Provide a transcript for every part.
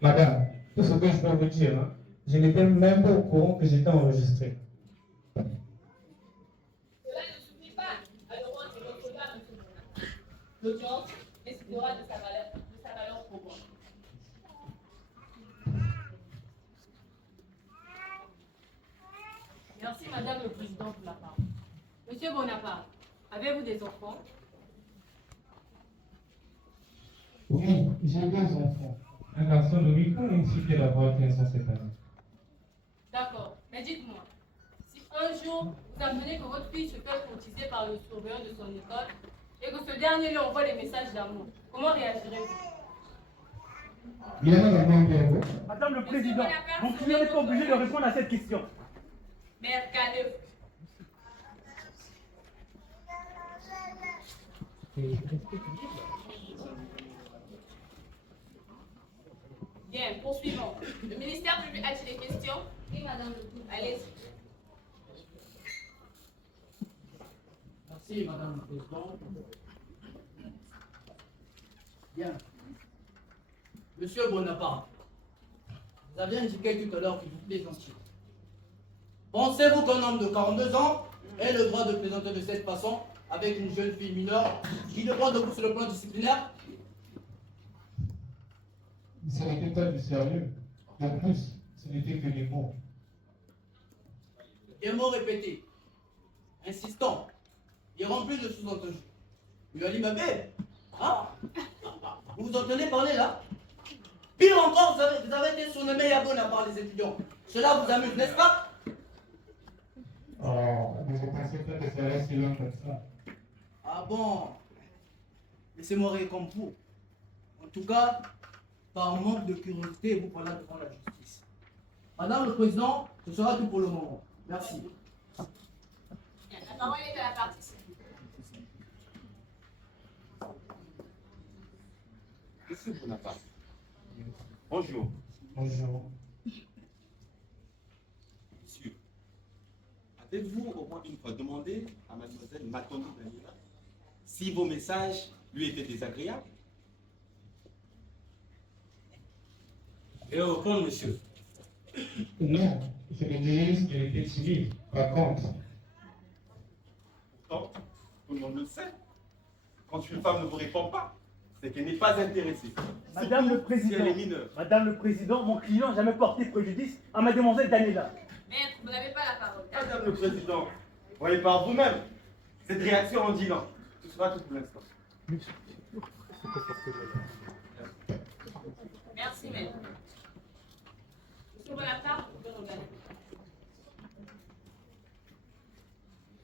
Madame, tout ce que je peux vous dire, hein, je n'étais même pas au courant que j'étais enregistré. Cela ne suffit pas à le rendre irrecevable, M. Bonaparte. L'audience décidera de sa valeur probante. Merci, Madame le Président, pour la parole. Monsieur Bonaparte, avez-vous des enfants? Oui, j'ai 2 enfants. Un garçon de 8 ans et une fille qui va avoir 15 ans cette année. D'accord, mais dites-moi, si un jour vous apprenez que votre fille se fait courtiser par le surveillant de son école et que ce dernier lui envoie des messages d'amour, comment réagirez-vous? Bien évidemment, bien. Madame le Président, vous ne serez pas obligé de répondre à cette question. Mère, calme. Bien, poursuivons. Le ministère public a-t-il des questions? Oui, Madame le Président. Allez-y. Merci, Madame le Président. Bien. Monsieur Bonaparte, vous avez indiqué tout à l'heure qu'il vous plaisantiez. Pensez-vous qu'un homme de 42 ans ait le droit de plaisanter de cette façon avec une jeune fille mineure qui le prend de vous sur le plan disciplinaire? Ce n'était pas du sérieux. En plus, ce n'était que des mots. Des mots répétés, insistants, et remplis de sous-entendus. Lui Ali Mabé, hein? Vous vous entendez parler là? Pire encore, vous avez été surnommé Yabona par les étudiants. Cela vous amuse, n'est-ce pas? Oh, mais je ne pensais pas que ça allait si loin comme ça. Ah bon? Laissez-moi rire comme vous. En tout cas, par manque de curiosité, vous voilà devant la justice. Madame le Président, ce sera tout pour le moment. Merci. Bien, la parole est à la partie civile. Monsieur Bonaparte. Bonjour. Bonjour. Monsieur, avez-vous au moins une fois demandé à mademoiselle Matondo Daniela si vos messages lui étaient désagréables? Et au fond, monsieur. Non, je me disais juste qu'elle était timide. Par contre, Pourtant, tout le monde le sait. Quand une femme ne vous répond pas, c'est qu'elle n'est pas intéressée. Madame le Surtout si elle est Président, mineure. Madame le Président, mon client n'a jamais porté préjudice à ma demoiselle Daniela. Maître, vous n'avez pas la parole. Madame le Président, voyez par vous-même. Cette réaction en dit non. Ce sera tout pour l'instant. Merci, maître. Monsieur Bonaparte, vous pouvez regarder.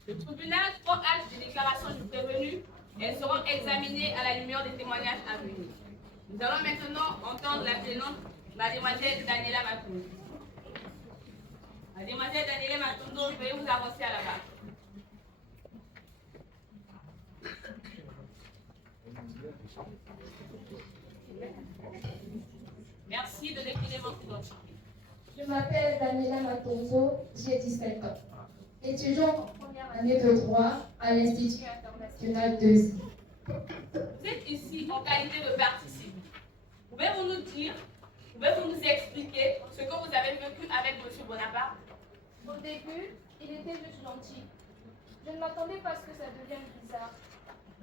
Le tribunal prend acte des déclarations du prévenu. Elles seront examinées à la lumière des témoignages à venir. Nous allons maintenant entendre la plaignante, mademoiselle Daniela Matondo. Mademoiselle Daniela Matondo, veuillez vous avancer à la barre. Merci de décliner votre identité. Je m'appelle Daniela Matonzo, j'ai 17 ans. Étudiante en première année de droit à l'Institut international de Zi. Vous êtes ici en qualité de partie civile. Pouvez-vous nous dire, pouvez-vous nous expliquer ce que vous avez vécu avec M. Bonaparte? Au début, il était juste gentil. Je ne m'attendais pas à ce que ça devienne bizarre.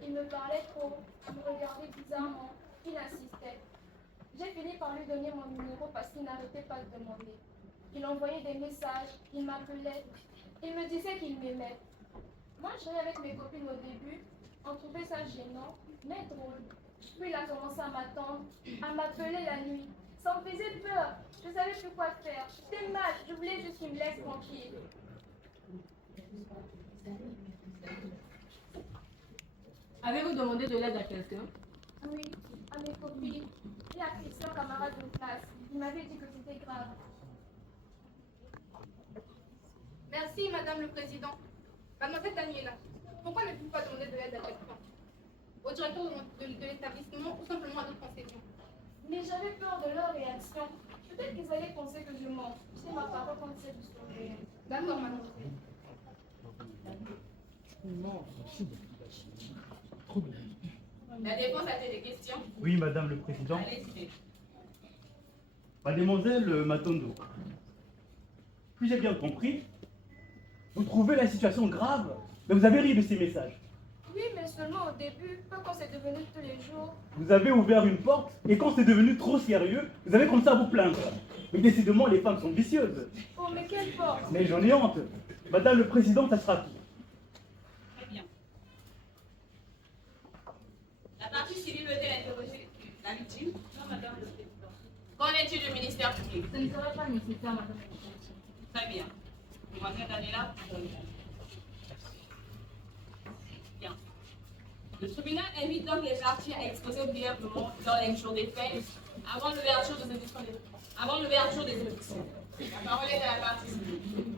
Il me parlait trop, il me regardait bizarrement, il insistait. J'ai fini par lui donner mon numéro parce qu'il n'arrêtait pas de demander. Il envoyait des messages, il m'appelait, il me disait qu'il m'aimait. Moi, je riais avec mes copines au début, on trouvait ça gênant, mais drôle. Puis il a commencé à m'attendre, à m'appeler la nuit. Ça me faisait peur, je ne savais plus quoi faire. J'étais mal, je voulais juste qu'il me laisse tranquille. Avez-vous demandé de l'aide à quelqu'un? Oui, à mes copines et à Christian, camarade de classe. Il m'avait dit que c'était grave. Merci, Madame le Président. Mademoiselle Daniela, pourquoi ne vous pas demander de l'aide à quelqu'un? Au directeur de l'établissement ou simplement à d'autres enseignants? Mais j'avais peur de leur réaction. Peut-être qu'ils allaient penser que je mens. C'est ma parole quand c'est du surveillant. D'accord, mademoiselle. La défense a-t-elle des questions? Oui, Madame le Président. Allez-y. Mademoiselle Matondo, si j'ai bien compris, vous trouvez la situation grave, mais vous avez ri de ces messages. Oui, mais seulement au début, pas quand c'est devenu tous les jours. Vous avez ouvert une porte, et quand c'est devenu trop sérieux, vous avez commencé à vous plaindre. Mais décidément, les femmes sont vicieuses. Oh, mais quelle porte! Mais j'en ai honte. Madame le Président, ça sera tout. Très bien. La partie civile veut-elle interroger la victime? Non, madame le président. Qu'en est-il du ministère public? Ce ne serait pas nécessaire, madame la présidente. Très bien. Mademoiselle Daniela. Bien. Le tribunal invite donc les parties à exposer brièvement leur lecture des faits avant l'ouverture des auditions. La parole est à la partie civile.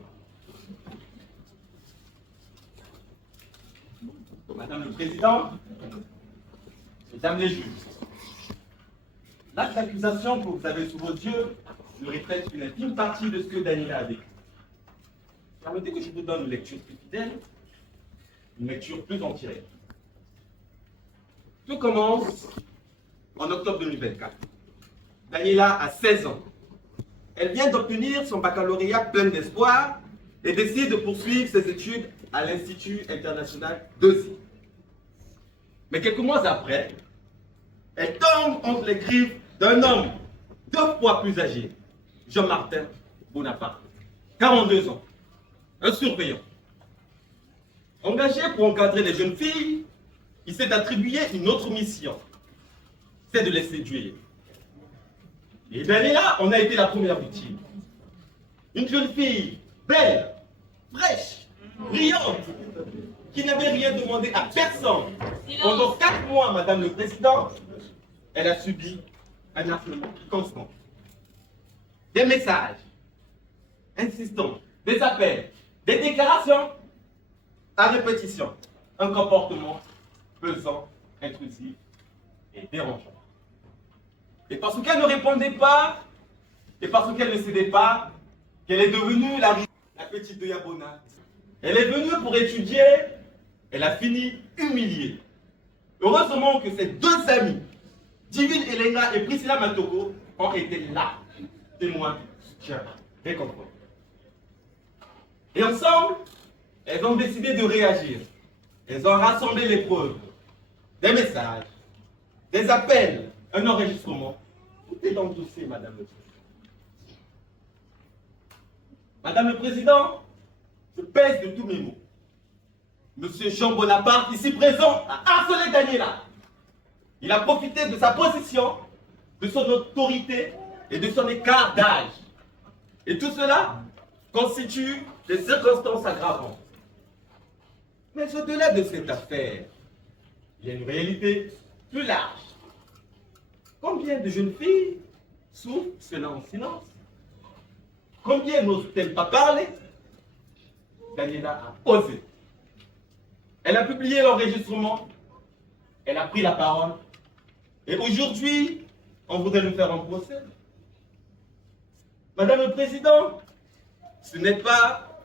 Madame le Président, Mesdames les juges, l'acte d'accusation que vous avez sous vos yeux nous reflète une infime partie de ce que Daniela a vécu. Permettez que je vous donne une lecture plus fidèle, une lecture plus entière. Tout commence en octobre 2024. Daniela a 16 ans. Elle vient d'obtenir son baccalauréat plein d'espoir et décide de poursuivre ses études à l'Institut international d'Eusie. Mais quelques mois après, elle tombe entre les griffes d'un homme 2 fois plus âgé, Jean-Martin Bonaparte, 42 ans, un surveillant. Engagé pour encadrer les jeunes filles, il s'est attribué une autre mission, c'est de les séduire. Et Daniela en a été la première victime. Une jeune fille belle, fraîche, brillante, qui n'avait rien demandé à personne. Pendant 4 mois, Madame le Président, elle a subi un harcèlement constant. Des messages insistants, des appels, des déclarations à répétition. Un comportement pesant, intrusif et dérangeant. Et parce qu'elle ne répondait pas, et parce qu'elle ne cédait pas, qu'elle est devenue la petite de Yabona. Elle est venue pour étudier, elle a fini humiliée. Heureusement que ses 2 amis, Divine Elenga et Priscilla Matoko, ont été là, témoins, soutien, réconfort. Et ensemble, elles ont décidé de réagir. Elles ont rassemblé les preuves, des messages, des appels, un enregistrement. Tout est dans le dossier, Madame le Président. Madame le Président, je pèse de tous mes mots. Monsieur Jean Bonaparte, ici présent, a harcelé Daniela. Il a profité de sa position, de son autorité et de son écart d'âge. Et tout cela constitue des circonstances aggravantes. Mais au-delà de cette affaire, il y a une réalité plus large. Combien de jeunes filles souffrent cela en silence? Combien n'osent-elles pas parler? Daniela a osé. Elle a publié l'enregistrement, elle a pris la parole, et aujourd'hui, on voudrait nous faire un procès. Madame le Président, ce n'est pas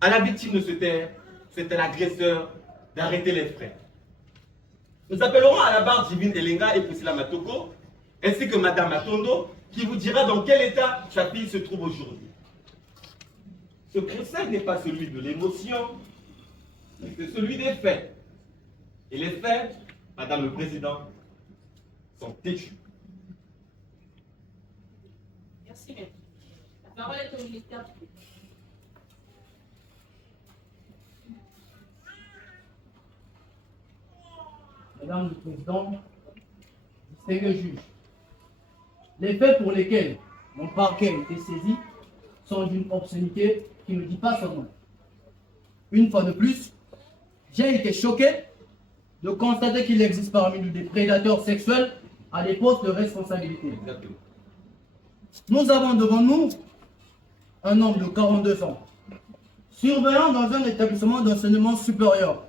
à la victime de se taire, c'est à l'agresseur d'arrêter les frais. Nous appellerons à la barre Divine Elenga et Priscilla Matoko, ainsi que Madame Matondo, qui vous dira dans quel état sa fille se trouve aujourd'hui. Ce procès n'est pas celui de l'émotion, c'est celui des faits. Et les faits, Madame le Président, sont têtus. Merci, maître. La parole est au ministère public. Madame le Président, distingué juge, les faits pour lesquels mon parquet a été saisi sont d'une obscénité qui ne dit pas son nom. Une fois de plus, j'ai été choqué de constater qu'il existe parmi nous des prédateurs sexuels à des postes de responsabilité. Nous avons devant nous un homme de 42 ans, surveillant dans un établissement d'enseignement supérieur,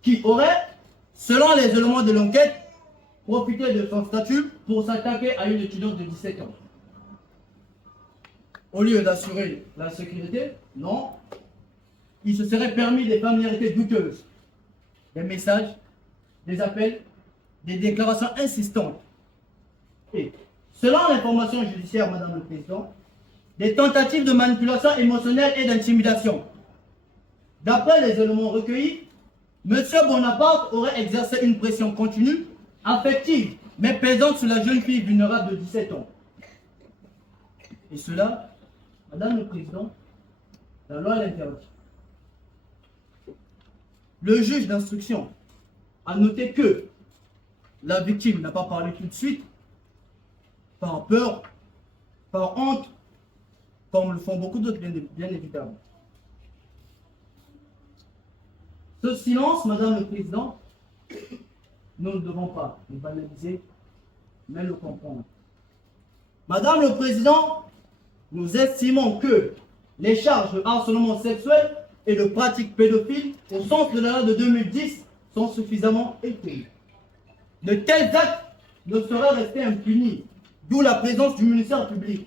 qui aurait, selon les éléments de l'enquête, profité de son statut pour s'attaquer à une étudiante de 17 ans. Au lieu d'assurer la sécurité, non, il se serait permis des familiarités douteuses, des messages, des appels, des déclarations insistantes. Et Selon l'information judiciaire, Madame le Président, des tentatives de manipulation émotionnelle et d'intimidation. D'après les éléments recueillis, M. Bonaparte aurait exercé une pression continue, affective, mais pesante sur la jeune fille vulnérable de 17 ans. Et cela, Madame le Président, la loi l'interdit. Le juge d'instruction a noté que la victime n'a pas parlé tout de suite, par peur, par honte, comme le font beaucoup d'autres, bien évidemment. Ce silence, Madame le Président, nous ne devons pas le banaliser, mais le comprendre. Madame le Président, nous estimons que les charges de harcèlement sexuel et de pratiques pédophiles, au sens de la loi de 2010, sont suffisamment étayées. De tels actes ne sauraient rester impunis, d'où la présence du ministère public.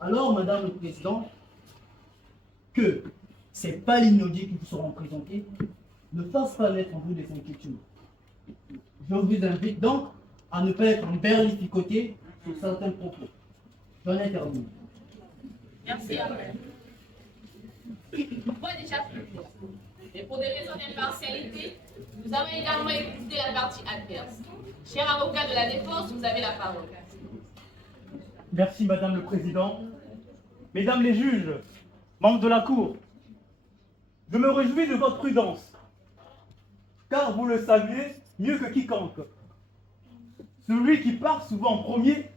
Alors, Madame le Président, que ces palinodies qui vous seront présentés ne fassent pas naître en vous des inquiétudes. Je vous invite donc à ne pas être emberlificoté sur certains propos. J'en ai terminé. Merci, Ahmed. Moi déjà plus clair. Mais pour des raisons d'impartialité, nous avons également écouté la partie adverse. Cher avocat de la défense, vous avez la parole. Merci, Madame le Président. Mesdames les juges, membres de la Cour, je me réjouis de votre prudence, car vous le saviez mieux que quiconque. Celui qui part souvent en premier,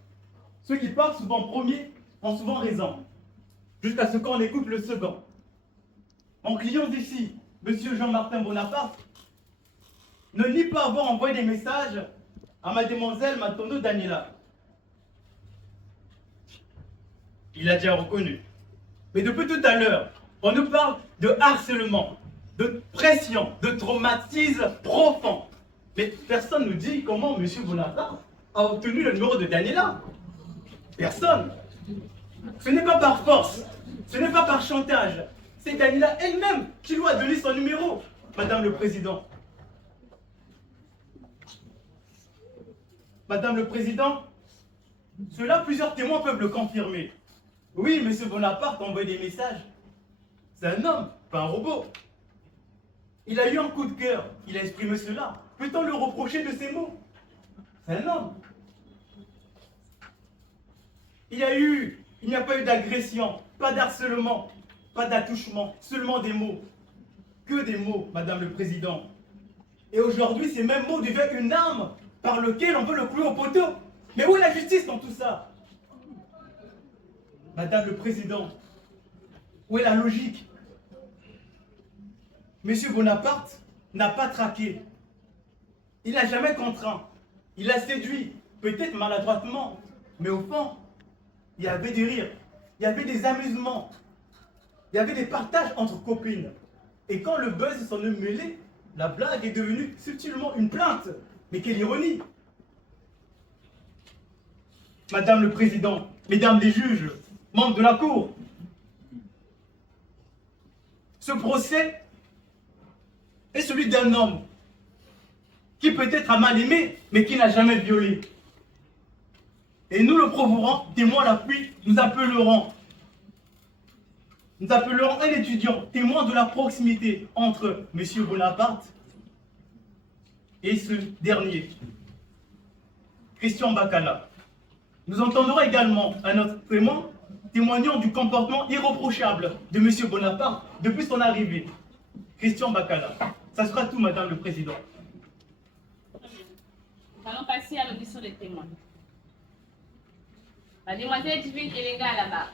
ceux qui partent souvent en premier ont souvent raison, jusqu'à ce qu'on écoute le second. Mon client d'ici, Monsieur Jean-Martin Bonaparte, ne nie pas avoir envoyé des messages à mademoiselle Matondo Daniela. Il a déjà reconnu. Mais depuis tout à l'heure, on nous parle de harcèlement, de pression, de traumatisme profond. Mais personne ne nous dit comment M. Bonaparte a obtenu le numéro de Daniela. Personne. Ce n'est pas par force, ce n'est pas par chantage. C'est Daniela elle-même qui lui a donné son numéro, Madame le Président. Madame le Président, cela, plusieurs témoins peuvent le confirmer. Oui, M. Bonaparte a envoyé des messages. C'est un homme, pas un robot. Il a eu un coup de cœur, il a exprimé cela. Peut-on le reprocher de ces mots? C'est un homme. Il n'y a pas eu d'agression, pas d'harcèlement, pas d'attouchement, seulement des mots. Que des mots, Madame le Président. Et aujourd'hui, ces mêmes mots deviennent une arme par laquelle on peut le clouer au poteau. Mais où est la justice dans tout ça? Madame le Président, où est la logique? Monsieur Bonaparte n'a pas traqué. Il n'a jamais contraint. Il a séduit, peut-être maladroitement, mais au fond, il y avait des rires, il y avait des amusements, il y avait des partages entre copines. Et quand le buzz s'en est mêlé, la blague est devenue subtilement une plainte. Mais quelle ironie! Madame le Président, Mesdames les juges, membres de la Cour, ce procès est celui d'un homme qui peut-être a mal aimé, mais qui n'a jamais violé. Et nous le prouverons, témoin à l'appui, nous appellerons un étudiant, témoin de la proximité entre M. Bonaparte et ce dernier, Christian Bacala. Nous entendrons également un autre témoin témoignant du comportement irréprochable de M. Bonaparte depuis son arrivée, Christian Bacala. Ça sera tout, Madame le Président. Nous allons passer à l'audition des témoins. Mademoiselle Divine Elenga à la barre.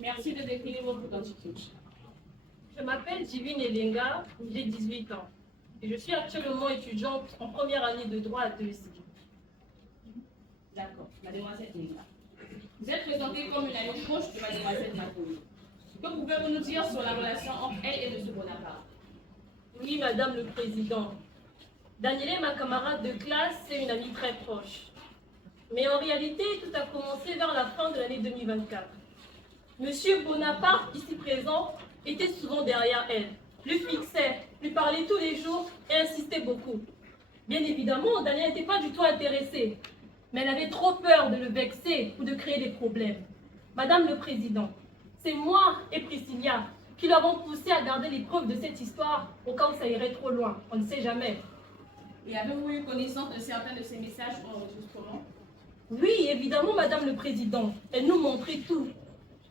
Merci de définir votre identité. Je m'appelle Divine Elenga, j'ai 18 ans et je suis actuellement étudiante en première année de droit à TEC. D'accord, Mademoiselle Elenga. Vous êtes présentée comme une amie proche de Mademoiselle Napoli. Que pouvez-vous nous dire sur la relation entre elle et M. Bonaparte? Oui, Madame le Président. Daniela est ma camarade de classe et une amie très proche. Mais en réalité, tout a commencé vers la fin de l'année 2024. Monsieur Bonaparte, ici présent, était souvent derrière elle, lui fixait, lui parlait tous les jours et insistait beaucoup. Bien évidemment, Daniela n'était pas du tout intéressée, mais elle avait trop peur de le vexer ou de créer des problèmes. Madame le Président, c'est moi et Priscilla qui l'avons poussé à garder les preuves de cette histoire au cas où ça irait trop loin. On ne sait jamais. Et avez-vous eu connaissance de certains de ces messages enregistrements? Oui, évidemment, Madame le Président. Elle nous montrait tout.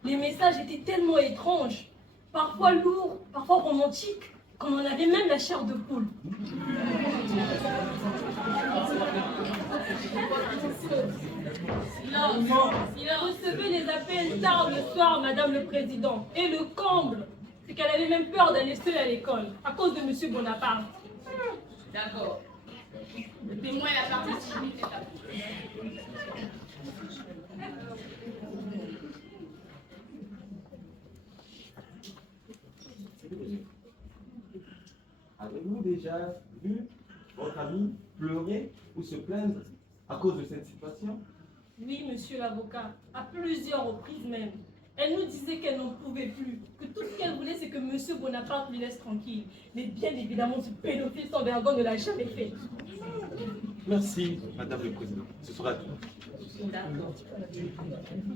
Les messages étaient tellement étranges, parfois lourds, parfois romantiques, qu'on en avait même la chair de poule. Il a reçu des appels tard le soir, Madame le Président. Et le comble, c'est qu'elle avait même peur d'aller seule à l'école, à cause de Monsieur Bonaparte. D'accord. Le témoin est la partie civile est à Avez-vous déjà vu votre ami pleurer ou se plaindre à cause de cette situation? Oui, monsieur l'avocat, à plusieurs reprises même. Elle nous disait qu'elle n'en pouvait plus, que tout ce qu'elle voulait, c'est que monsieur Bonaparte lui laisse tranquille. Mais bien évidemment, ce pédophile sans vergogne ne l'a jamais fait. Merci, Madame le Président. Ce sera tout. D'accord.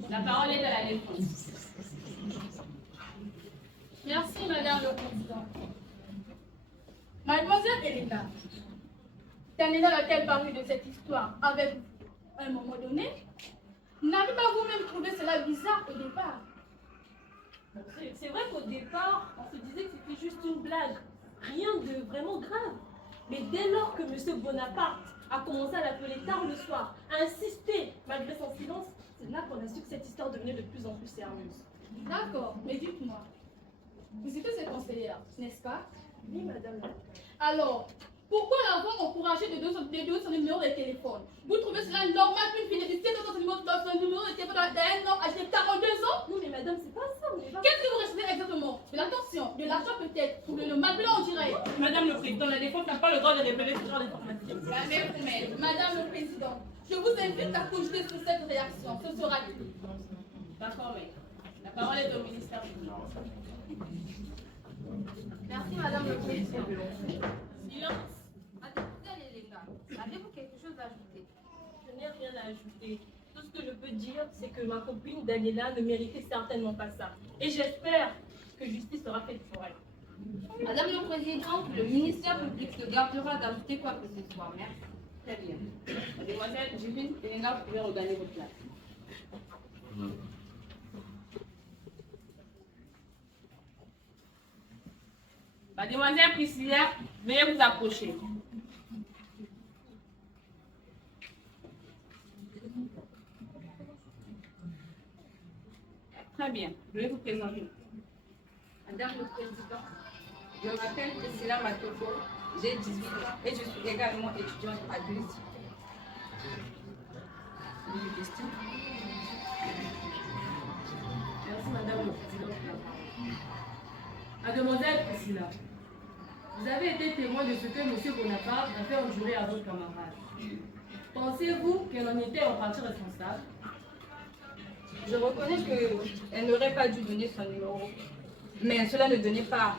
La parole est à la défense. Merci, Madame le Président. Mademoiselle Elena, Daniela a-t-elle parlé de cette histoire avec vous à un moment donné? N'avez pas vous-même trouvé cela bizarre au départ? C'est vrai qu'au départ, on se disait que c'était juste une blague, rien de vraiment grave. Mais dès lors que monsieur Bonaparte a commencé à l'appeler tard le soir, à insister malgré son silence, c'est là qu'on a su que cette histoire devenait de plus en plus sérieuse. D'accord, mais dites-moi, vous étiez cette conseillère, n'est-ce pas? Oui, madame. Alors, pourquoi l'avoir encouragé de donner son numéro de téléphone? Vous trouvez cela normal qu'une fille de 17 ans dans son numéro de téléphone d'un homme âgé de 42 ans? Non, mais madame, c'est pas ça. Qu'est-ce que vous recevez exactement? De l'attention, de l'argent peut-être, ou de le malveiller en direct? Madame le Président, la défense n'a pas le droit de révéler ce genre d'informations. Madame le Président, je vous invite à cogiter sur cette réaction. Ce sera tout. D'accord, mais la parole est au ministère du Finance. Merci, Madame le Président. Silence. Mademoiselle Elena, avez-vous quelque chose à ajouter? Je n'ai rien à ajouter. Tout ce que je peux dire, c'est que ma copine Daniela ne méritait certainement pas ça. Et j'espère que justice sera faite pour elle. Madame le Président, le ministère public se gardera d'ajouter quoi que ce soit. Merci. Très bien. Mademoiselle Juvine, Elena, vous pouvez regagner votre place. Mademoiselle Priscilla, veuillez vous approcher. Très bien, je vais vous présenter. Madame le Président, je m'appelle Priscilla Matoko, j'ai 18 ans et je suis également étudiante à l'UNICI. Merci Madame le Président. Mademoiselle Priscilla, vous avez été témoin de ce que M. Bonaparte a fait endurer à votre camarade. Pensez-vous qu'elle en était en partie responsable? Je reconnais qu'elle n'aurait pas dû donner son numéro, mais cela ne donnait pas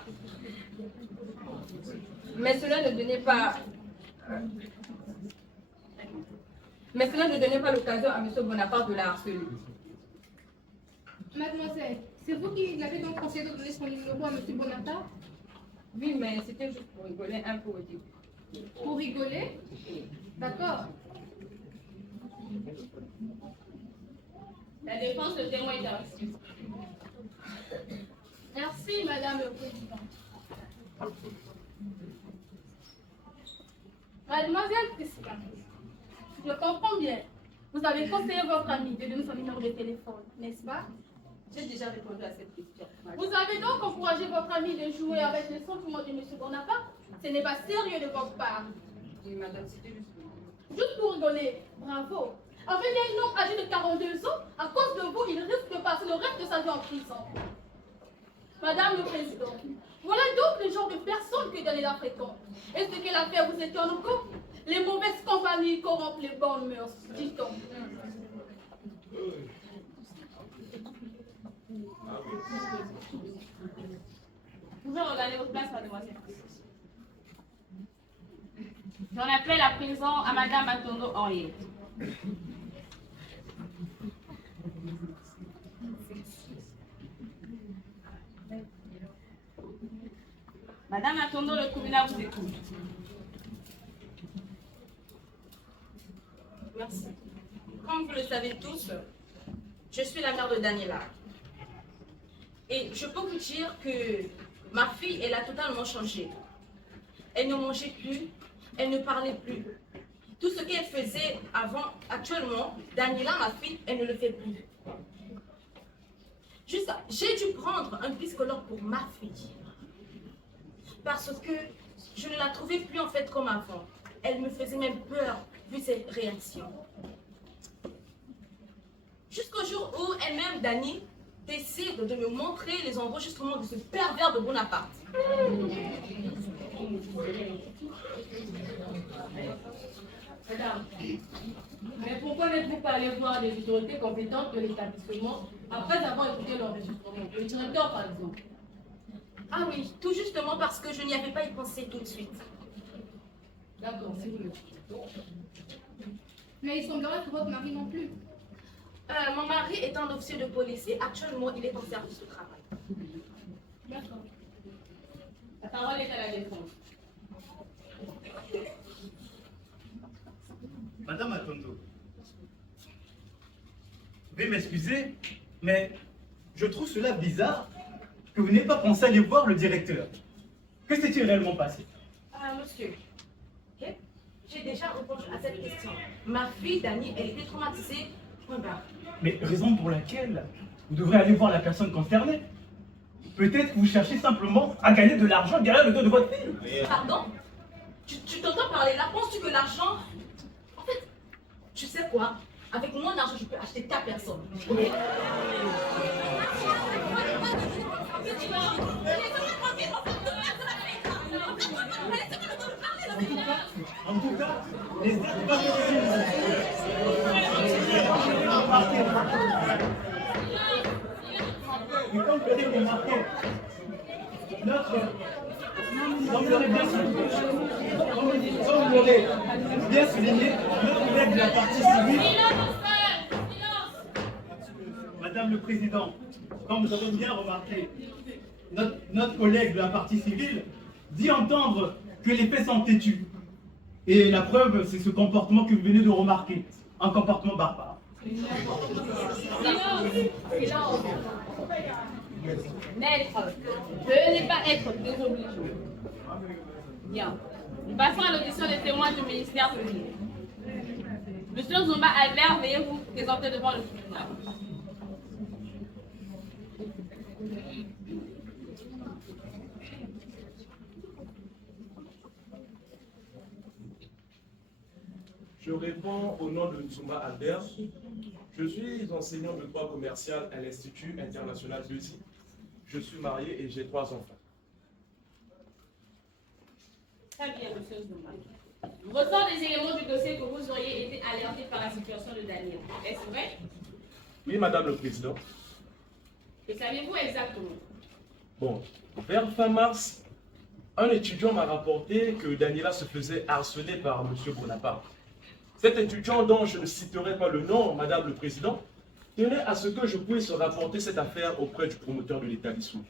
l'occasion à M. Bonaparte de la harceler. Mademoiselle, c'est vous qui l'avez donc conseillé de donner son numéro à M. Bonaparte? Oui, mais c'était juste pour rigoler un peu au début. Pour rigoler? D'accord. La défense, le témoin est reçu. Merci, Madame le Président. Mademoiselle Priscilla, je comprends bien. Vous avez conseillé votre ami de donner son numéro de téléphone, n'est-ce pas? J'ai déjà répondu à cette question. Vous avez donc encouragé votre ami de jouer avec les sentiments de M. Bonaparte? Ce n'est pas sérieux de votre part. Oui, madame, c'était juste. Juste pour rigoler, bravo. Avec un homme âgé de 42 ans, à cause de vous, il risque de passer le reste de sa vie en prison. Madame le Président, voilà donc le genre de personne que Daniela fréquente. Et ce qu'elle a fait vous étonne encore? Les mauvaises compagnies corrompent les bonnes mœurs, dit-on. Vous pouvez regagner votre place, mademoiselle. J'en appelle à présent à Madame Matondo Henriette. Madame Matondo, le tribunal vous écoute. Merci. Comme vous le savez tous, je suis la mère de Daniela. Et je peux vous dire que ma fille, elle a totalement changé. Elle ne mangeait plus, elle ne parlait plus. Tout ce qu'elle faisait avant, actuellement, Daniela, ma fille, elle ne le fait plus. Juste, j'ai dû prendre un psychologue pour ma fille. Parce que je ne la trouvais plus en fait comme avant. Elle me faisait même peur vu ses réactions. Jusqu'au jour où elle-même, Dani, décide de me montrer les enregistrements de ce pervers de Bonaparte. Madame, mais pourquoi n'êtes-vous pas allé voir les autorités compétentes de l'établissement après avoir écouté l'enregistrement? Le directeur, par exemple. Ah oui, tout justement parce que je n'y avais pas y pensé tout de suite. D'accord, si vous le dites. Mais il semblerait que votre mari non plus. Mon mari est un officier de police et actuellement il est en service de travail. D'accord. La parole est à la défense. Madame Matondo, veuillez m'excuser, mais je trouve cela bizarre que vous n'ayez pas pensé aller voir le directeur. Que s'est-il réellement passé? Monsieur, ok, j'ai déjà répondu à cette question. Ma fille, Dani, elle était traumatisée. Point barre. Mais raison pour laquelle vous devrez aller voir la personne concernée. Peut-être que vous cherchez simplement à gagner de l'argent derrière le dos de votre fille. Pardon? Tu t'entends parler là? Penses-tu que l'argent... En fait, tu sais quoi? Avec mon argent, je peux acheter ta personne. En tout cas, les actes pas et comme vous l'avez remarqué, comme vous l'aurez bien souligné, notre collègue de la partie civile, Madame le Président, comme vous avez bien remarqué, notre collègue de la partie civile dit entendre que les faits sont têtus. Et la preuve, c'est ce comportement que vous venez de remarquer, un comportement barbare. Maître, veuillez pas être désobligé. Bien. Nous passons à l'audition des témoins du ministère public. Monsieur Zumba Albert, veuillez vous présenter devant le tribunal. Je réponds au nom de Zumba Albert. Je suis enseignant de droit commercial à l'Institut international de Zi. Je suis marié et j'ai 3 enfants. Très bien, monsieur Zumba. Ressort des éléments du dossier que vous auriez été alerté par la situation de Daniel. Est-ce vrai? Oui, Madame le Président. Que savez-vous exactement? Bon, vers fin mars, un étudiant m'a rapporté que Daniela se faisait harceler par M. Bonaparte. Cet étudiant, dont je ne citerai pas le nom, Madame le Président, tenait à ce que je puisse rapporter cette affaire auprès du promoteur de l'établissement.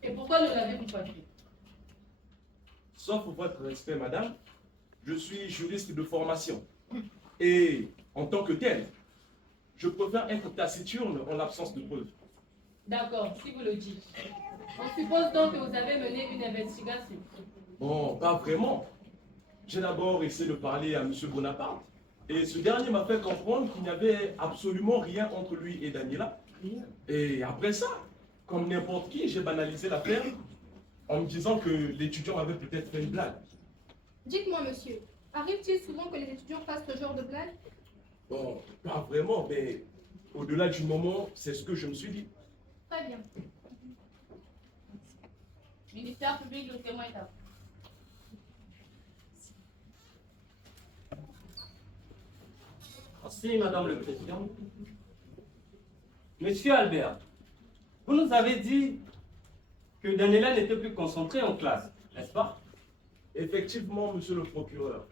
Et pourquoi ne l'avez-vous pas fait? Sauf pour votre respect, Madame, je suis juriste de formation. Et en tant que tel, je préfère être taciturne en l'absence de preuves. D'accord, si vous le dites. On suppose donc que vous avez mené une investigation. Bon, pas vraiment. J'ai d'abord essayé de parler à M. Bonaparte. Et ce dernier m'a fait comprendre qu'il n'y avait absolument rien entre lui et Daniela. Et après ça, comme n'importe qui, j'ai banalisé l'affaire en me disant que l'étudiant avait peut-être fait une blague. Dites-moi, monsieur, arrive-t-il souvent que les étudiants fassent ce genre de blague? Bon, pas vraiment, mais au-delà du moment, c'est ce que je me suis dit. Très bien. Ministère public, le témoin est à vous. Merci, Madame le Président. Monsieur Albert, Vous nous avez dit que Daniela n'était plus concentrée en classe, n'est-ce pas? Effectivement, monsieur le procureur,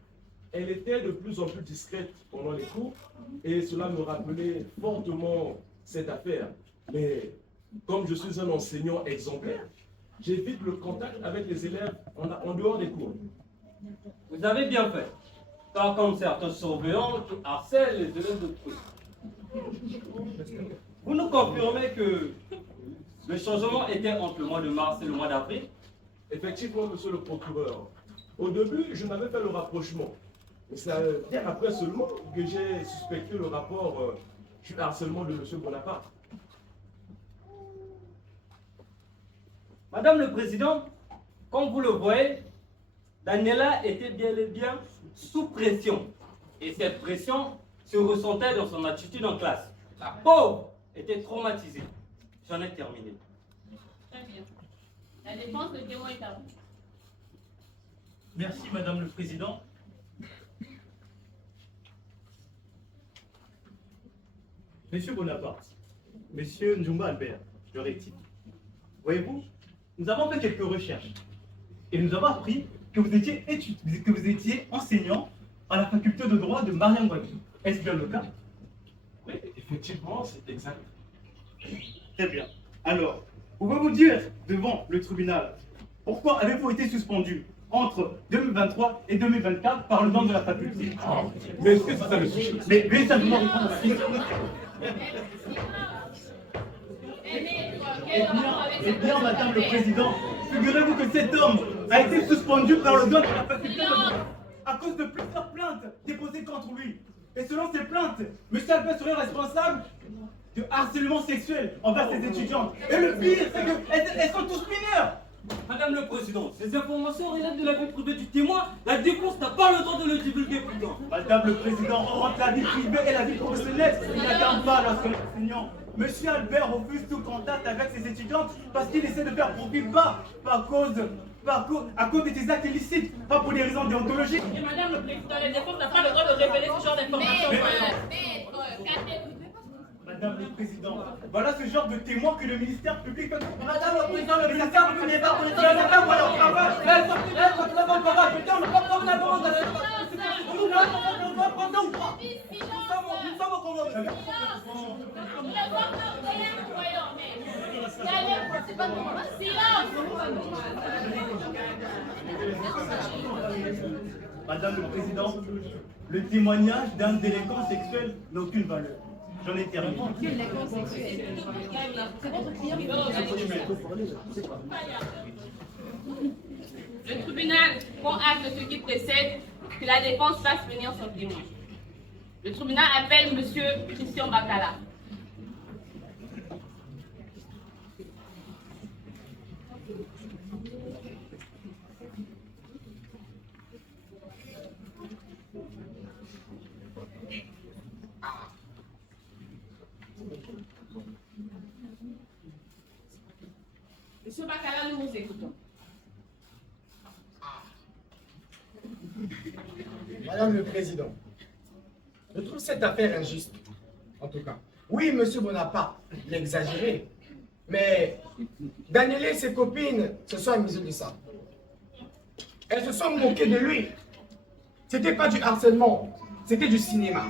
elle était de plus en plus discrète pendant les cours et cela me rappelait fortement cette affaire. Mais comme je suis un enseignant exemplaire, j'évite le contact avec les élèves en dehors des cours. Vous avez bien fait, pas comme certains surveillants qui harcèlent les élèves de cours. Vous nous confirmez que le changement était entre le mois de mars et le mois d'avril? Effectivement, monsieur le procureur. Au début, je n'avais pas le rapprochement. Mais c'est bien après seulement que j'ai suspecté le rapport du harcèlement de monsieur Bonaparte. Madame le Président, comme vous le voyez, Daniela était bel et bien sous pression. Et cette pression se ressentait dans son attitude en classe. La pauvre était traumatisée. J'en ai terminé. Très bien. La défense, le témoin est à vous. Merci, Madame le Président. Monsieur Bonaparte, Monsieur Njumba Albert, je rectifie. Voyez-vous, nous avons fait quelques recherches et nous avons appris que vous étiez enseignant à la faculté de droit de Mariam Wadi. Est-ce bien le cas? Oui, effectivement, c'est exact. Très bien. Alors, pouvez-vous dire devant le tribunal pourquoi avez-vous été suspendu entre 2023 et 2024 par le nom de la faculté? Mais est-ce que c'est ça le sujet? Mais veuillez simplement répondre à la question. Eh bien, Madame le Président, figurez-vous que cet homme a été suspendu par le don de la faculté de droit à cause de plusieurs plaintes déposées contre lui. Et selon ces plaintes, M. Albert serait responsable de harcèlement sexuel envers ses étudiantes. Et le pire, c'est qu'elles sont tous mineurs. Madame le Président, ces informations relèvent de la vie privée du témoin. La défense n'a pas le droit de le divulguer plus tard. Madame le Président, entre la vie privée et la vie professionnelle, il n'y a qu'un pas lorsqu'on est enseignant. Monsieur Albert refuse tout contact avec ses étudiantes parce qu'il essaie de faire profil bas à cause de ses actes illicites, pas pour des raisons déontologiques. Et Madame le Président, la défense n'a pas le droit de révéler ce genre d'informations. Madame le Président, voilà ce genre de témoin que le ministère public fait. Madame le Président, le ministère public n'est pas politique. Elle n'est pas pour le travail. Elle ne pas le travail. Putain, on ne peut pas prendre la demande de nous sommes au Congo. Madame le Président, le témoignage d'un délinquant sexuel n'a aucune valeur. J'en ai terminé. Délinquant sexuel. C'est votre client. Le tribunal prend acte de ce qui précède que la défense fasse venir son témoin. Le tribunal appelle M. Christian Bakala. Monsieur Bakala, nous vous écoutons. Madame le Président, je trouve cette affaire injuste, en tout cas. Oui, Monsieur Bonaparte l'a exagéré, mais Daniela et ses copines se sont amusées de ça. Elles se sont moquées de lui. C'était pas du harcèlement, c'était du cinéma.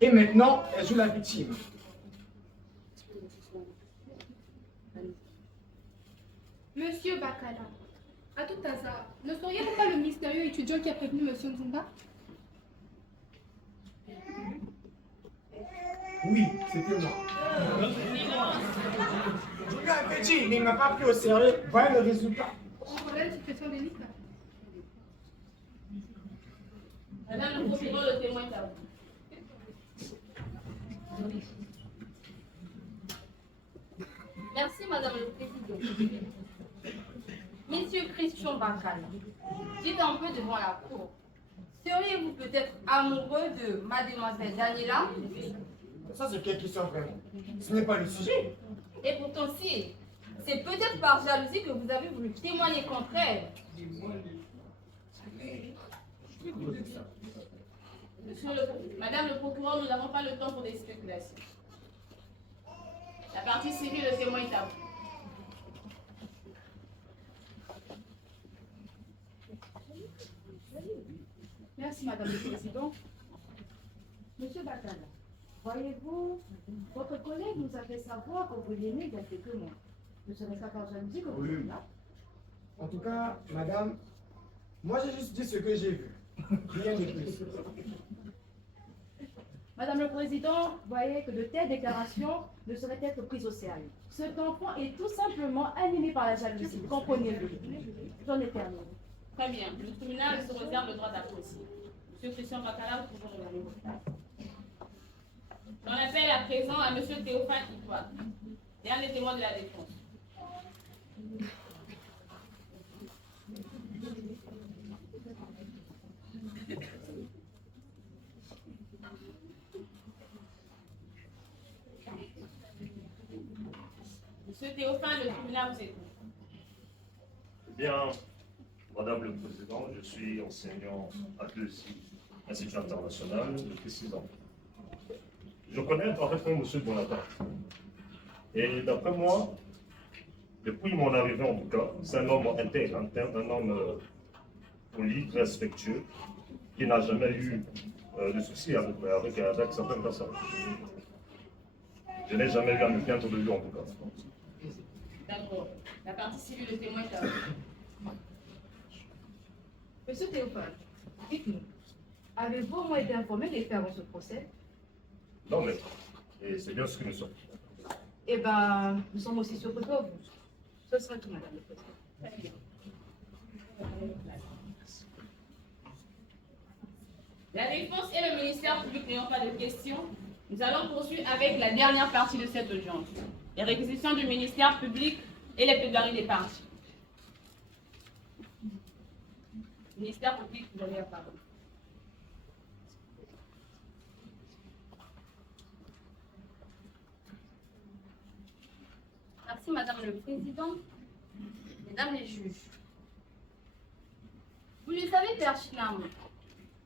Et maintenant, elle joue la victime. Monsieur Bakala, à tout hasard, ne seriez-vous pas le mystérieux étudiant qui a prévenu Monsieur Nzumba? Oui, c'était moi. Je lui avais dit, mais il ne m'a pas pris au sérieux. Voyez le résultat. Voilà une situation délicate. Madame le procureur, le témoin est à vous. Merci, Madame le Président. Monsieur Christian Bakala, dites un peu devant la cour. Seriez-vous peut-être amoureux de Mademoiselle Daniela? Ça, c'est quelle question vraiment? Ce n'est pas le sujet. Et pourtant, si, c'est peut-être par jalousie que vous avez voulu témoigner contre elle. Madame le procureur, nous n'avons pas le temps pour des spéculations. La partie partie civile, le témoin est à vous. Merci, Madame le Président. Monsieur Batala, voyez-vous, votre collègue nous a fait savoir que vous l'aimez il y a quelques mois. Ne serait-ce pas par jalousie que vous êtes là? En tout cas, madame, moi j'ai juste dit ce que j'ai vu. Rien de plus. Madame le Président, voyez que de telles déclarations ne sauraient être prises au sérieux. Cet enfant est tout simplement animé par la jalousie, comprenez-le. J'en ai terminé. Très bien. Le tribunal se réserve le droit d'apprécier. Monsieur Christian Bacala, vous pouvez regarder votre place. On appelle à présent à Monsieur Théophane Itoile, dernier témoin de la défense. Monsieur Théophane, le tribunal vous écoute. Eh bien, Madame le Président, je suis enseignant à l'ESI, Institut international, depuis 6 ans. Je connais parfaitement M. Bonaparte. Et d'après moi, depuis mon arrivée en tout cas, c'est un homme intègre, un homme poli, respectueux, qui n'a jamais eu de soucis avec certaines personnes. Je n'ai jamais eu à me plaindre de lui en tout cas. D'accord. La partie civile, le témoin est à vous. Monsieur Théophane, dites-nous, avez-vous au moins été informé des faits avant ce procès? Non, maître. Et c'est bien ce que nous sommes. Eh bien, nous sommes aussi surpris que vous. Ce sera tout, Madame le Président. Très bien. La défense et le ministère public n'ayant pas de questions, nous allons poursuivre avec la dernière partie de cette audience. Les réquisitions du ministère public et les plaidoiries des parties. Ministère public, vous avez la parole. Merci, Madame le Président. Mesdames les juges, vous le savez pertinemment,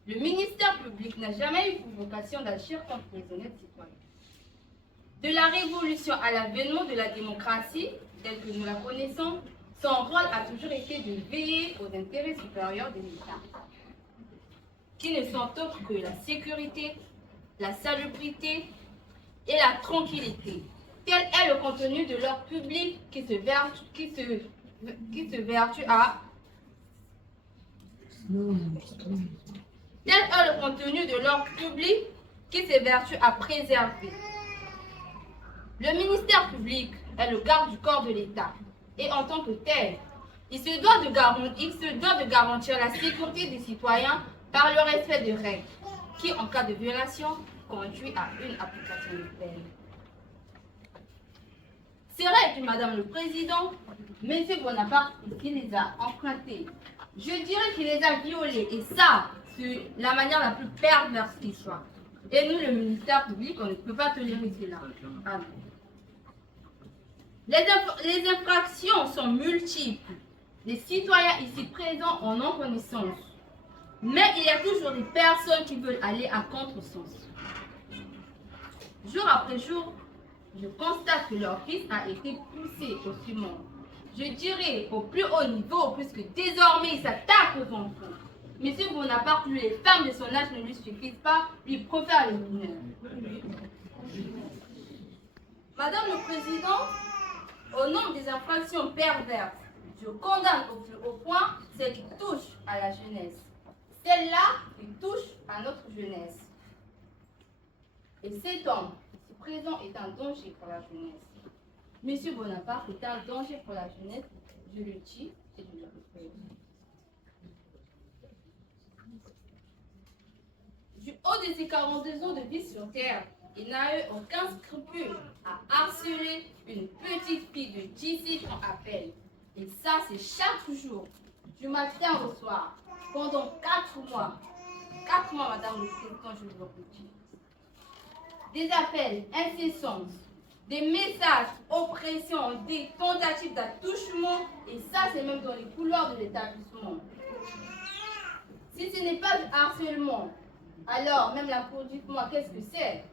le ministère public n'a jamais eu pour vocation d'agir contre les honnêtes citoyens. De la révolution à l'avènement de la démocratie, telle que nous la connaissons, son rôle a toujours été de veiller aux intérêts supérieurs de l'État, qui ne sont autres que la sécurité, la salubrité et la tranquillité. Tel est le contenu de l'ordre public qui se vertue à... Tel est le contenu de l'ordre public qui se vertue à préserver. Le ministère public est le garde du corps de l'État et en tant que tel, il se doit de garantir la sécurité des citoyens par le respect des règles qui, en cas de violation, conduit à une application de peine. Ces règles, Madame le Président, M. Bonaparte, il les a empruntées. Je dirais qu'il les a violées, et ça, c'est la manière la plus perverse qui soit. Et nous, le ministère public, on ne peut pas tolérer cela. Amen. Les infractions sont multiples. Les citoyens ici présents en ont connaissance. Mais il y a toujours des personnes qui veulent aller à contresens. Jour après jour, je constate que leur fils a été poussé au summum. Je dirais au plus haut niveau, puisque désormais il s'attaque aux enfants. Monsieur Bonaparte, lui, les femmes de son âge ne lui suffisent pas, lui profère les mineurs. Madame le Président, au nom des infractions perverses, je condamne au plus haut point celles qui touchent à la jeunesse. Celle-là qui touche à notre jeunesse. Et cet homme, ici présent, est un danger pour la jeunesse. Monsieur Bonaparte est un danger pour la jeunesse. Je le dis et je le répète. Du haut de ses 42 ans de vie sur Terre, il n'a eu aucun scrupule à harceler une petite fille de 18 ans à peine. Et ça, c'est chaque jour, du matin au soir, pendant 4 mois. 4 mois, Madame le Président, je vous le redis. Des appels incessants, des messages, oppressions, des tentatives d'attouchement, et ça, c'est même dans les couloirs de l'établissement. Si ce n'est pas du harcèlement, alors même la cour, dites-moi, qu'est-ce que c'est?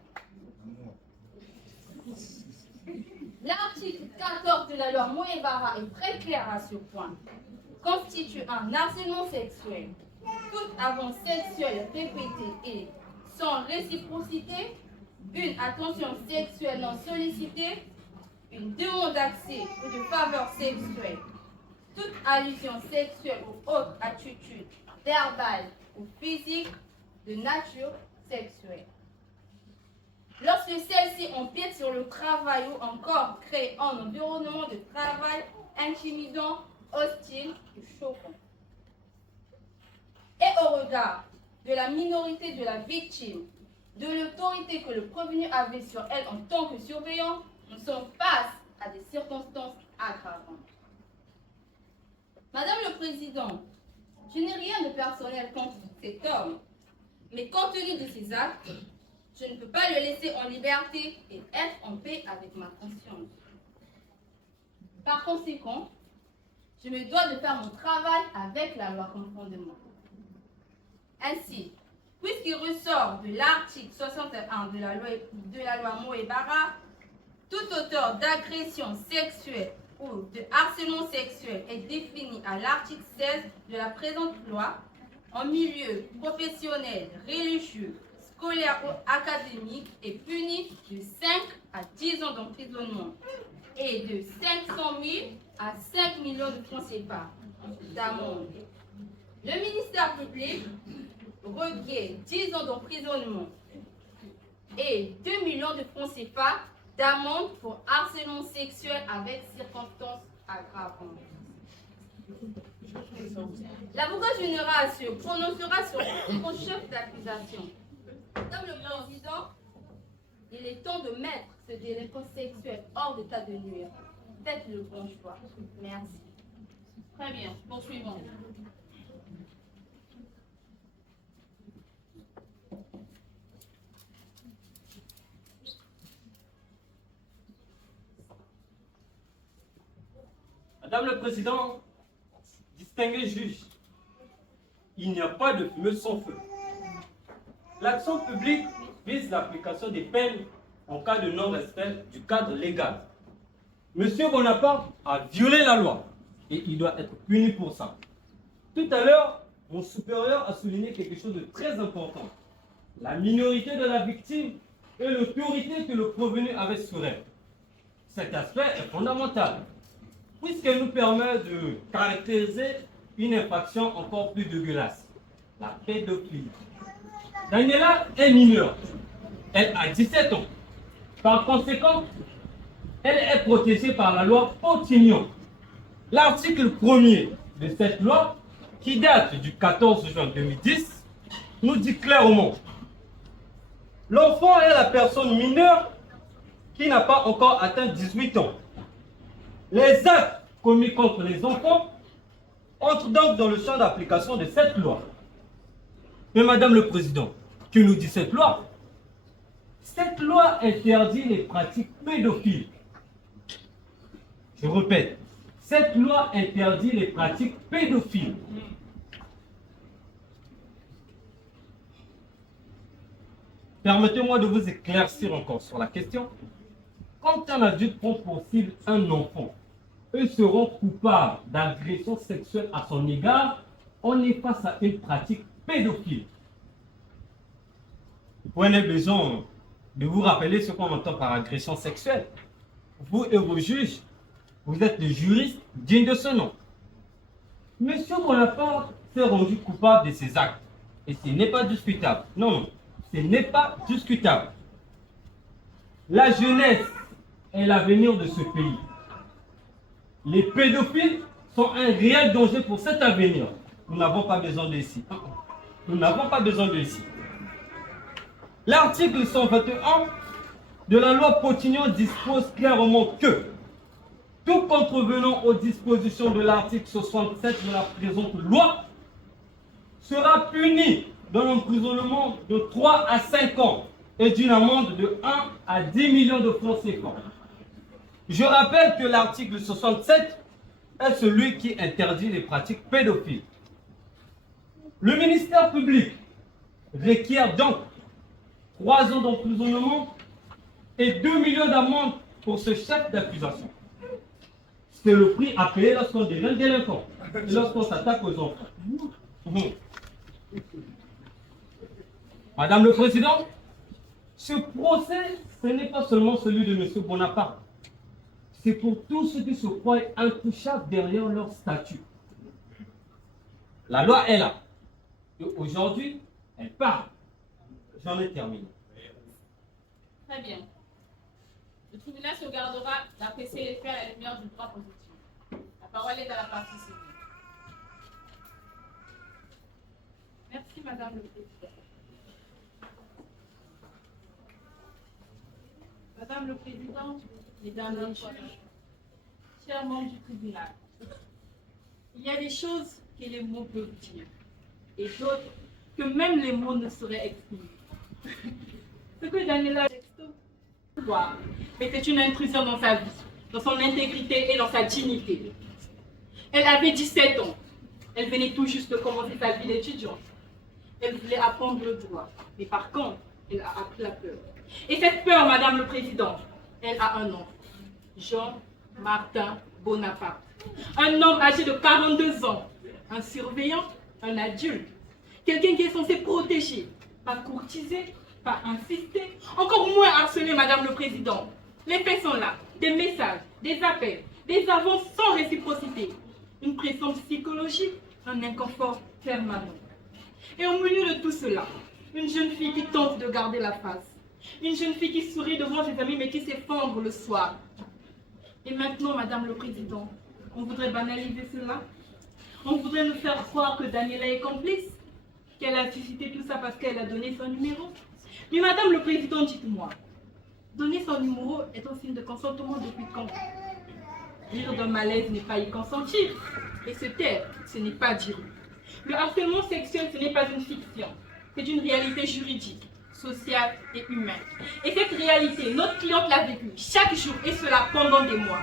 L'article 14 de la loi Moebara est très clair à ce point. Constitue un harcèlement sexuel. Toute avance sexuelle répétée et sans réciprocité, une attention sexuelle non sollicitée, une demande d'accès ou de faveur sexuelle, toute allusion sexuelle ou autre attitude verbale ou physique de nature sexuelle. Lorsque celle-ci empiète sur le travail ou encore crée un environnement de travail intimidant, hostile ou choquant. Et au regard de la minorité de la victime, de l'autorité que le prévenu avait sur elle en tant que surveillant, nous sommes face à des circonstances aggravantes. Madame le Président, je n'ai rien de personnel contre cet homme, mais compte tenu de ses actes, je ne peux pas le laisser en liberté et être en paix avec ma conscience. Par conséquent, je me dois de faire mon travail avec la loi comme fondement. Ainsi, puisqu'il ressort de l'article 61 de la loi Moebara, tout auteur d'agression sexuelle ou de harcèlement sexuel est défini à l'article 16 de la présente loi en milieu professionnel, religieux, scolaire ou académique est puni de 5 à 10 ans d'emprisonnement et de 500 000 à 5 millions de francs CFA d'amende. Le ministère public requiert 10 ans d'emprisonnement et 2 millions de francs CFA d'amende pour harcèlement sexuel avec circonstances aggravantes. L'avocat général se prononcera sur son chef d'accusation. Madame le Président, il est temps de mettre ce délinquant sexuel hors d'état de nuire. Faites le bon choix. Merci. Très bien, poursuivons. Madame le Président, distingué juge, il n'y a pas de fumée sans feu. L'action publique vise l'application des peines en cas de non-respect du cadre légal. Monsieur Bonaparte a violé la loi et il doit être puni pour ça. Tout à l'heure, mon supérieur a souligné quelque chose de très important. La minorité de la victime et l'autorité que le prévenu avait sur elle. Cet aspect est fondamental, puisqu'elle nous permet de caractériser une infraction encore plus dégueulasse, la pédophilie. Daniela est mineure, elle a 17 ans. Par conséquent, elle est protégée par la loi Potignon. L'article 1er de cette loi, qui date du 14 juin 2010, nous dit clairement: l'enfant est la personne mineure qui n'a pas encore atteint 18 ans. Les actes commis contre les enfants entrent donc dans le champ d'application de cette loi. Mais Madame le Président, que nous dit cette loi? Cette loi interdit les pratiques pédophiles. Je répète, cette loi interdit les pratiques pédophiles. Permettez-moi de vous éclaircir encore sur la question. Quand un adulte prend pour cible un enfant, eux seront coupables d'agression sexuelle à son égard, on est face à une pratique pédophile. Vous prenez besoin de vous rappeler ce qu'on entend par agression sexuelle. Vous et vos juges, vous êtes des juristes dignes de ce nom. Monsieur Bonaparte s'est rendu coupable de ces actes. Et ce n'est pas discutable. Non, ce n'est pas discutable. La jeunesse est l'avenir de ce pays. Les pédophiles sont un réel danger pour cet avenir. Nous n'avons pas besoin de ici. Nous n'avons pas besoin de ici. L'article 121 de la loi Potignon dispose clairement que tout contrevenant aux dispositions de l'article 67 de la présente loi sera puni d'un emprisonnement de 3 à 5 ans et d'une amende de 1 à 10 millions de francs CFA. Je rappelle que l'article 67 est celui qui interdit les pratiques pédophiles. Le ministère public requiert donc 3 ans d'emprisonnement et 2 millions d'amende pour ce chef d'accusation. C'est le prix à payer lorsqu'on devient délinquant et lorsqu'on s'attaque aux enfants. Madame le Président, ce procès, ce n'est pas seulement celui de M. Bonaparte. C'est pour tous ceux qui se croient intouchables derrière leur statut. La loi est là. Et aujourd'hui, elle parle. J'en ai terminé. Très bien. Le tribunal se gardera d'apprécier les faits à la lumière du droit positif. La parole est à la partie civile. Merci, Madame le Président. Madame le Président, Mesdames les juges, chers membres du tribunal, il y a des choses que les mots peuvent dire et d'autres que même les mots ne sauraient exprimer. Ce que Daniela doit, mais c'est une intrusion dans sa vie, dans son intégrité et dans sa dignité. Elle avait 17 ans. Elle venait tout juste de commencer sa vie d'étudiante. Elle voulait apprendre le droit, mais par contre, elle a appris la peur. Et cette peur, Madame le Président, elle a un nom. Jean-Martin Bonaparte. Un homme âgé de 42 ans. Un surveillant, un adulte. Quelqu'un qui est censé protéger, pas courtiser, pas insister, encore moins harceler Madame le Président. Les faits sont là. Des messages, des appels, des avances sans réciprocité. Une pression psychologique, un inconfort permanent. Et au milieu de tout cela, une jeune fille qui tente de garder la face. Une jeune fille qui sourit devant ses amis mais qui s'effondre le soir. Et maintenant, Madame le Président, on voudrait banaliser cela. On voudrait nous faire croire que Daniela est complice, qu'elle a suscité tout ça parce qu'elle a donné son numéro. Mais Madame le Président, dites-moi, donner son numéro est un signe de consentement depuis quand? Dire d'un malaise n'est pas y consentir. Et se taire, ce n'est pas dire. Le harcèlement sexuel, ce n'est pas une fiction. C'est une réalité juridique, sociale et humaine. Et cette réalité, notre cliente l'a vécue chaque jour, et cela pendant des mois.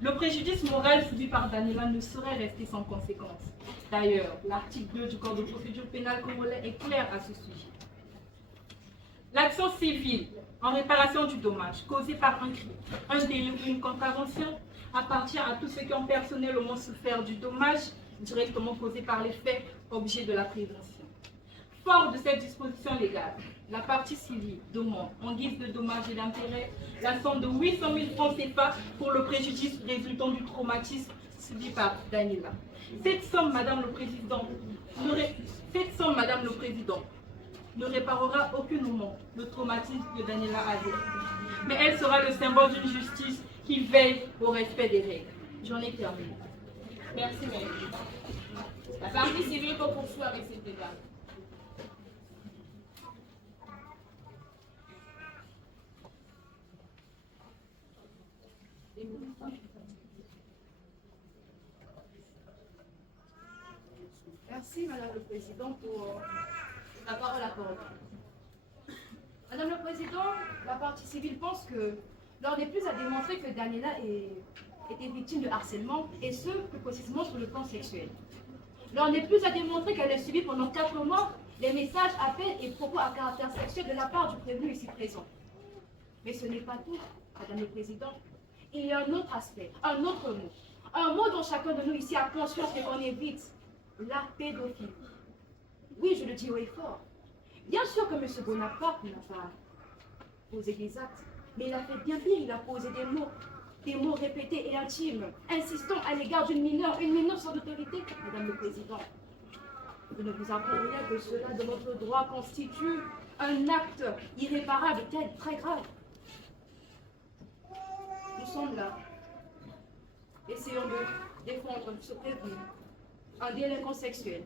Le préjudice moral subi par Daniela ne saurait rester sans conséquence. D'ailleurs, l'article 2 du Code de procédure pénale congolais est clair à ce sujet. L'action civile en réparation du dommage causé par un crime, un délit ou une contravention appartient à tous ceux qui ont personnellement souffert du dommage directement causé par les faits objet de la prévention. Fort de cette disposition légale, la partie civile demande, en guise de dommages et d'intérêts, la somme de 800 000 francs CFA pour le préjudice résultant du traumatisme subi par Daniela. Cette somme, Madame le Président, ne réparera aucunement le traumatisme que Daniela a vécu. Mais elle sera le symbole d'une justice qui veille au respect des règles. J'en ai terminé. Merci, Madame. La partie civile peut poursuivre avec cette débat. Merci, Madame le Président, pour la parole accordée. Madame le Président, la partie civile pense que l'on n'est plus à démontrer que Daniela était victime de harcèlement, et ce, plus précisément sur le plan sexuel. L'on n'est plus à démontrer qu'elle a subi pendant 4 mois les messages, appels et propos à caractère sexuel de la part du prévenu ici présent. Mais ce n'est pas tout, Madame le Président. Il y a un autre aspect, un autre mot. Un mot dont chacun de nous ici a conscience et qu'on évite. La pédophilie. Oui, je le dis haut et fort. Bien sûr que M. Bonaparte n'a pas posé des actes, mais il a fait bien pire, il a posé des mots répétés et intimes, insistant à l'égard d'une mineure, une mineure sans autorité, Madame le Président. Je ne vous apprends rien que cela de notre droit constitue un acte irréparable, très grave. Nous sommes là. Essayons de défendre ce prévenu, un délinquant sexuel.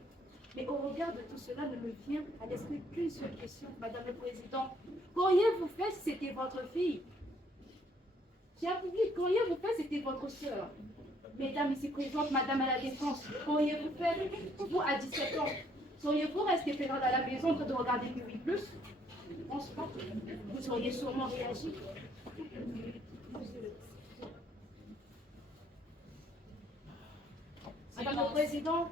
Mais au regard de tout cela, ne me vient à l'esprit qu'une seule question, Madame le Président. Qu'auriez-vous fait si c'était votre fille? Cher public, qu'auriez-vous fait si c'était votre sœur? Mesdames ici présentes, Madame à la Défense, qu'auriez-vous fait? Vous, à 17 ans, seriez-vous resté présente à la maison en train de regarder Louis Plus? Je ne pense pas. Vous auriez sûrement réagi. Madame le Président,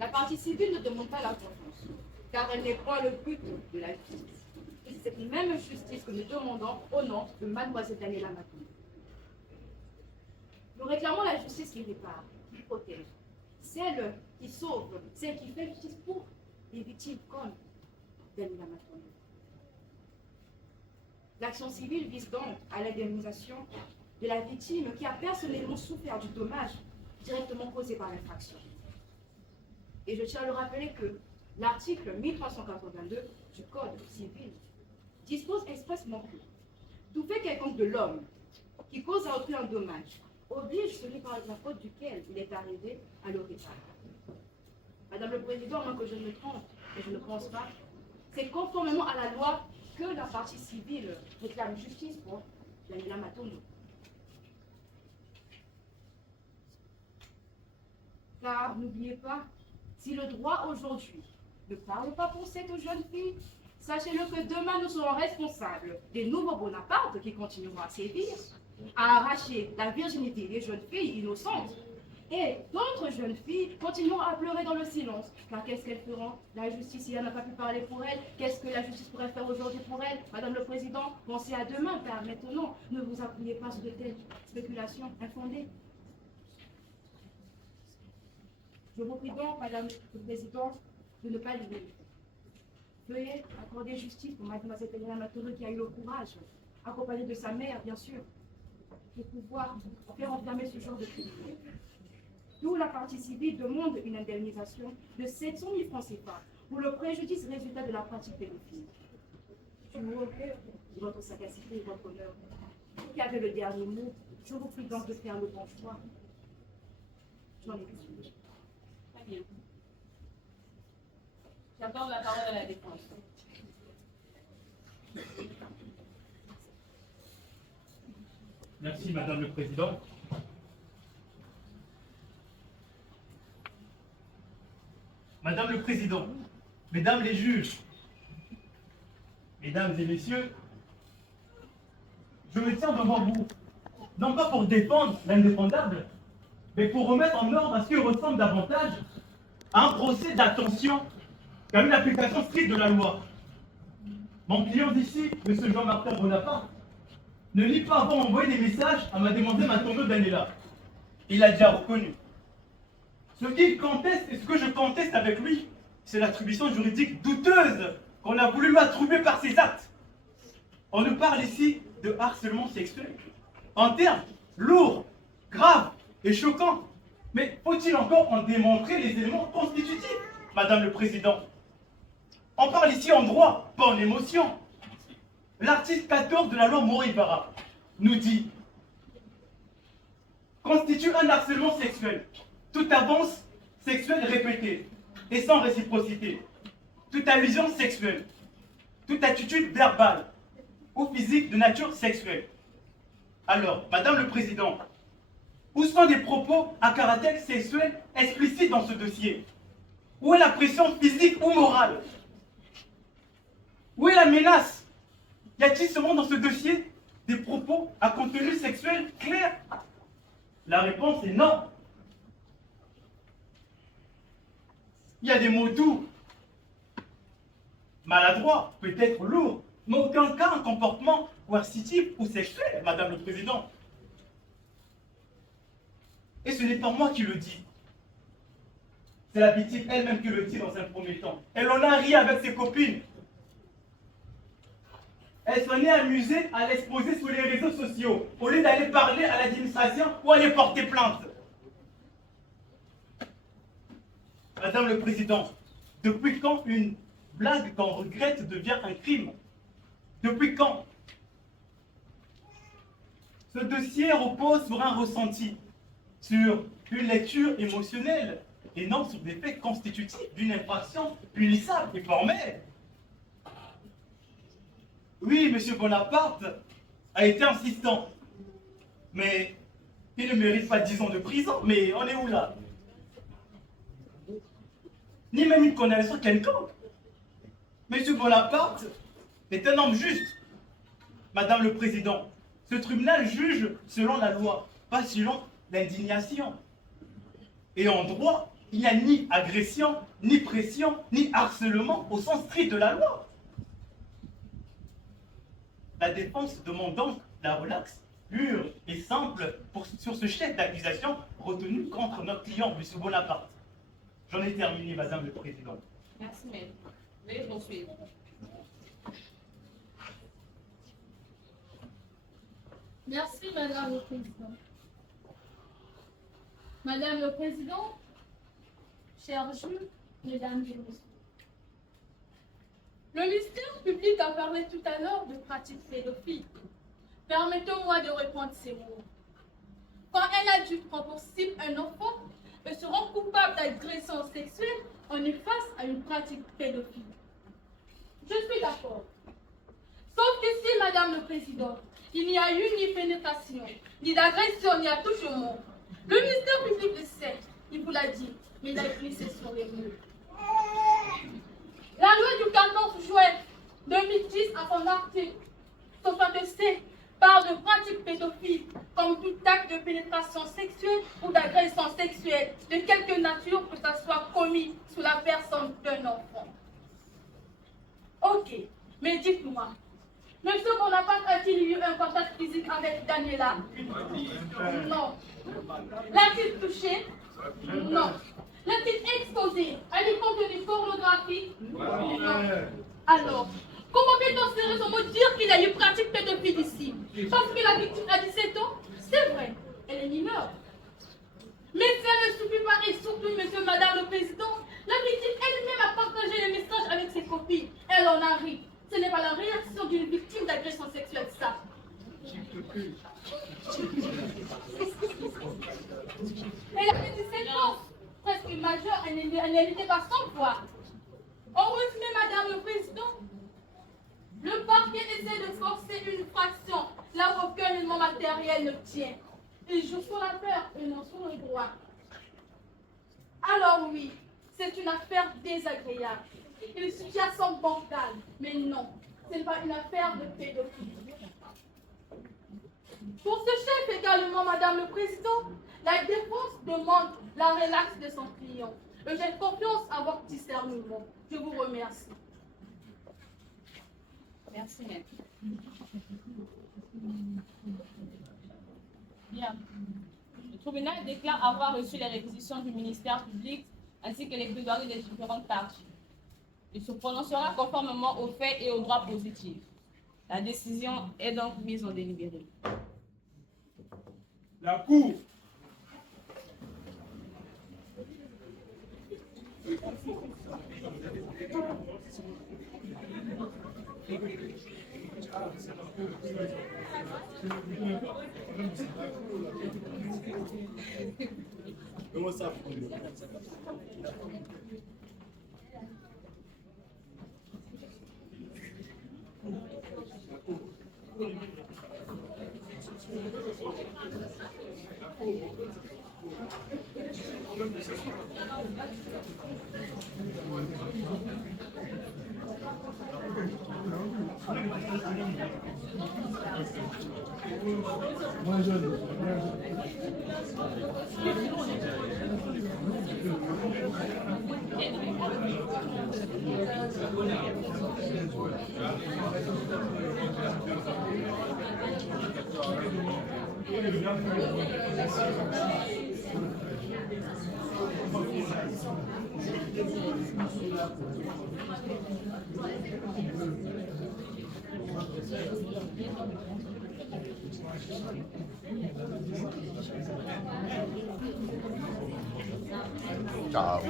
la partie civile ne demande pas la vengeance, car elle n'est pas le but de la justice. cette même justice que nous demandons au nom de mademoiselle Daniela Matondo. Nous réclamons la justice qui répare, qui protège, celle qui sauve, celle qui fait justice pour les victimes comme Daniela Matondo. L'action civile vise donc à l'indemnisation de la victime qui a personnellement souffert du dommage directement causé par l'infraction. Et je tiens à le rappeler que l'article 1382 du Code civil dispose expressément que tout fait quelconque de l'homme qui cause à autrui un dommage oblige celui par la faute duquel il est arrivé à le réparer. Madame le Président, moi que je ne me trompe, et je ne pense pas, c'est conformément à la loi que la partie civile réclame justice pour Daniela Matondo. Car n'oubliez pas, si le droit aujourd'hui ne parle pas pour cette jeune fille, sachez-le que demain nous serons responsables des nouveaux Bonaparte qui continueront à sévir, à arracher la virginité des jeunes filles innocentes. Et d'autres jeunes filles continueront à pleurer dans le silence. Car qu'est-ce qu'elles feront? La justice, si elle n'a pas pu parler pour elle, qu'est-ce que la justice pourrait faire aujourd'hui pour elle? Madame le Président, pensez à demain, car maintenant, ne vous appuyez pas sur de telles spéculations infondées. Je vous prie donc, Madame le Président, de ne pas l'ignorer. Veuillez accorder justice pour mademoiselle Daniela Matondo qui a eu le courage, accompagnée de sa mère, bien sûr, de pouvoir faire enfermer ce genre de crime. D'où la partie civile demande une indemnisation de 700 000 francs CFA pour le préjudice résultat de la pratique pédophile. Je vous remercie de votre sagacité et votre honneur. Vous qui avez le dernier mot, je vous prie donc de faire le bon choix. J'en ai plus. Très bien. J'accorde la parole à la défense. Merci, Madame le Président. Madame le Président, Mesdames les juges, Mesdames et Messieurs, je me tiens devant vous, non pas pour défendre l'indéfendable, mais pour remettre en ordre à ce qui ressemble davantage à un procès d'attention qu'à une application stricte de la loi. Mon client d'ici, M. Jean-Martin Bonaparte, ne nie pas avoir envoyé des messages à ma demoiselle Matondo Daniela. Il l'a déjà reconnu. Ce qu'il conteste et ce que je conteste avec lui, c'est l'attribution juridique douteuse qu'on a voulu lui attribuer par ses actes. On nous parle ici de harcèlement sexuel, en termes lourds, graves et choquants. Mais faut-il encore en démontrer les éléments constitutifs, Madame le Président? On parle ici en droit, pas en émotion. L'article 14 de la loi Moro-Ibarra nous dit « Constitue un harcèlement sexuel toute avance sexuelle répétée et sans réciprocité, toute allusion sexuelle, toute attitude verbale ou physique de nature sexuelle. » Alors, Madame le Président, où sont des propos à caractère sexuel explicites dans ce dossier? Où est la pression physique ou morale? Où est la menace? Y a-t-il seulement dans ce dossier des propos à contenu sexuel clair? La réponse est non. Il y a des mots doux, maladroits, peut-être lourds, mais aucun cas un comportement coercitif ou sexuel, Madame le Président. Et ce n'est pas moi qui le dis. C'est la victime elle-même qui le dit dans un premier temps. Elle en a ri avec ses copines. Elle s'en est amusée à l'exposer sur les réseaux sociaux, au lieu d'aller parler à l'administration ou aller porter plainte. Madame le Président, depuis quand une blague qu'on regrette devient un crime? Depuis quand? Ce dossier repose sur un ressenti, sur une lecture émotionnelle, et non sur des faits constitutifs d'une infraction punissable et formelle. Oui, M. Bonaparte a été insistant, mais il ne mérite pas 10 ans de prison. Mais on est où là? Ni même une condamnation quelconque. M. Bonaparte est un homme juste. Madame le Président, ce tribunal juge selon la loi, pas selon l'indignation. Et en droit, il n'y a ni agression, ni pression, ni harcèlement au sens strict de la loi. La défense demande donc la relaxe pure et simple sur ce chef d'accusation retenu contre notre client, M. Bonaparte. J'en ai terminé, Madame le Président. Merci, maître. Veuillez poursuivre. Merci, Madame le Président. Madame le Président, chers juges, mesdames et messieurs. Le ministère public a parlé tout à l'heure de pratiques pédophiles. Permettez-moi de répondre ces mots. Quand un adulte prend pour cible un enfant et se rend coupable d'agression sexuelle, on est face à une pratique pédophile. Je suis d'accord. Sauf que si, Madame le Président, il n'y a eu ni pénétration, ni d'agression, ni attouchement, le ministère public le sait, il vous l'a dit, mais il a glissé sur les mots. La loi du 14 juin 2010 à son article 67 parle de pratiques pédophiles comme tout acte de pénétration sexuelle ou d'agression sexuelle de quelque nature que ça soit commis sous la personne d'un enfant. Ok, mais dites-moi, Monsieur Bonaparte a-t-il eu un contact physique avec Daniela? Non. L'a-t-il touché? Non. L'a-t-il exposé à des contenus pornographiques? Non. Alors, comment peut-on sérieusement dire qu'il y a eu pratique pédophile ici? Parce que la victime a 17 ans? C'est vrai, elle est mineure. Mais ça ne suffit pas, et surtout, monsieur, madame le président, la victime elle-même a partagé les messages avec ses copines. Elle en a ri. Ce n'est pas la réaction d'une victime d'agression sexuelle, ça. Elle avait 17 ans, presque majeure, elle n'était pas sans voix. En résumé, madame le président, le parquet essaie de forcer une fraction là où aucun élément matériel ne tient. Il joue sur la peur et non sur le droit. Alors oui, c'est une affaire désagréable. Une situation bancale, mais non, ce n'est pas une affaire de pédophilie. Pour ce chef également, Madame le Président, la défense demande la relaxe de son client. Et j'ai confiance à votre discernement. Je vous remercie. Merci, maître. Bien. Le tribunal déclare avoir reçu les réquisitions du ministère public ainsi que les plaidoiries des différentes parties. Il se prononcera conformément aux faits et aux droits positifs. La décision est donc mise en délibéré. La Cour. Comment ça? Ciao.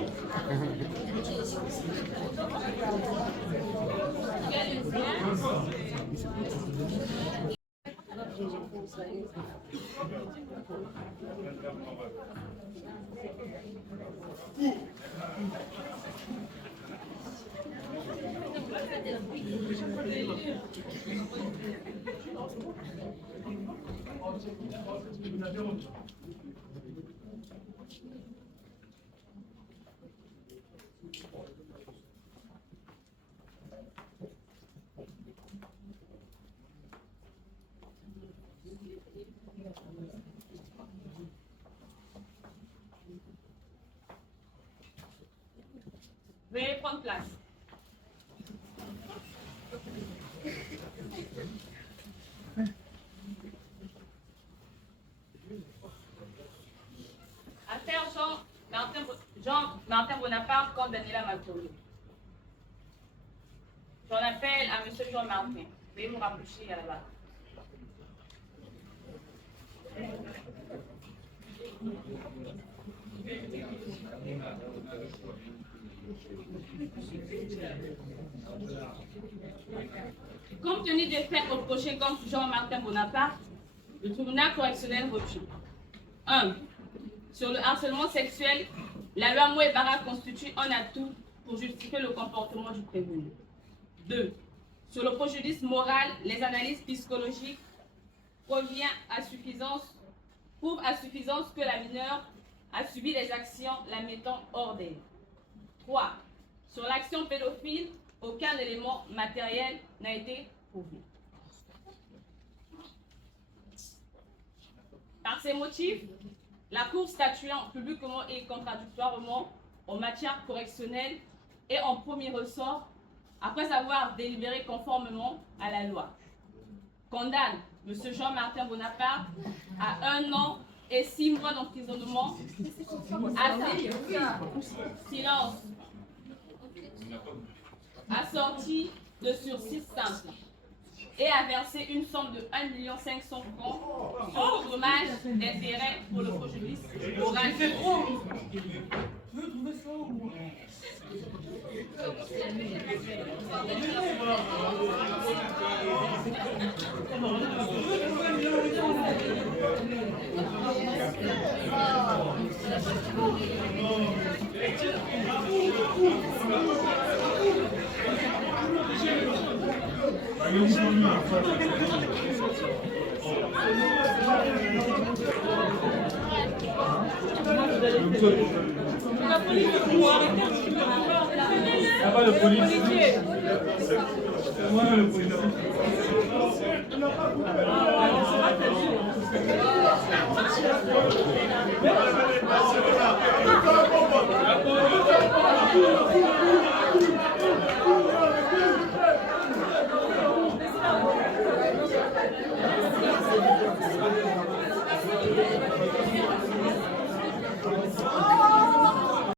Veuillez prendre place. Jean-Martin Bonaparte contre Daniela Maltolo. J'en appelle à M. Jean-Martin. Veuillez me rapprocher à la barre. Compte tenu des faits reprochés contre Jean-Martin Bonaparte, le tribunal correctionnel retient 1. Sur le harcèlement sexuel, la loi Moué-Barra constitue un atout pour justifier le comportement du prévenu. 2. Sur le préjudice moral, les analyses psychologiques prouvent à suffisance que la mineure a subi des actions la mettant hors d'elle. 3. Sur l'action pédophile, aucun élément matériel n'a été prouvé. Par ces motifs, la Cour statuant publiquement et contradictoirement en matière correctionnelle et en premier ressort, après avoir délibéré conformément à la loi, condamne M. Jean-Martin Bonaparte à 1 an et 6 mois d'emprisonnement, assorti de sursis simple, et à verser une somme de 1 500 000 francs sur le dommage d'intérêt pour le préjudice moral. La police pour arrêter un petit peu. Il n'y a pas de police. C'est moi le policier. Ah,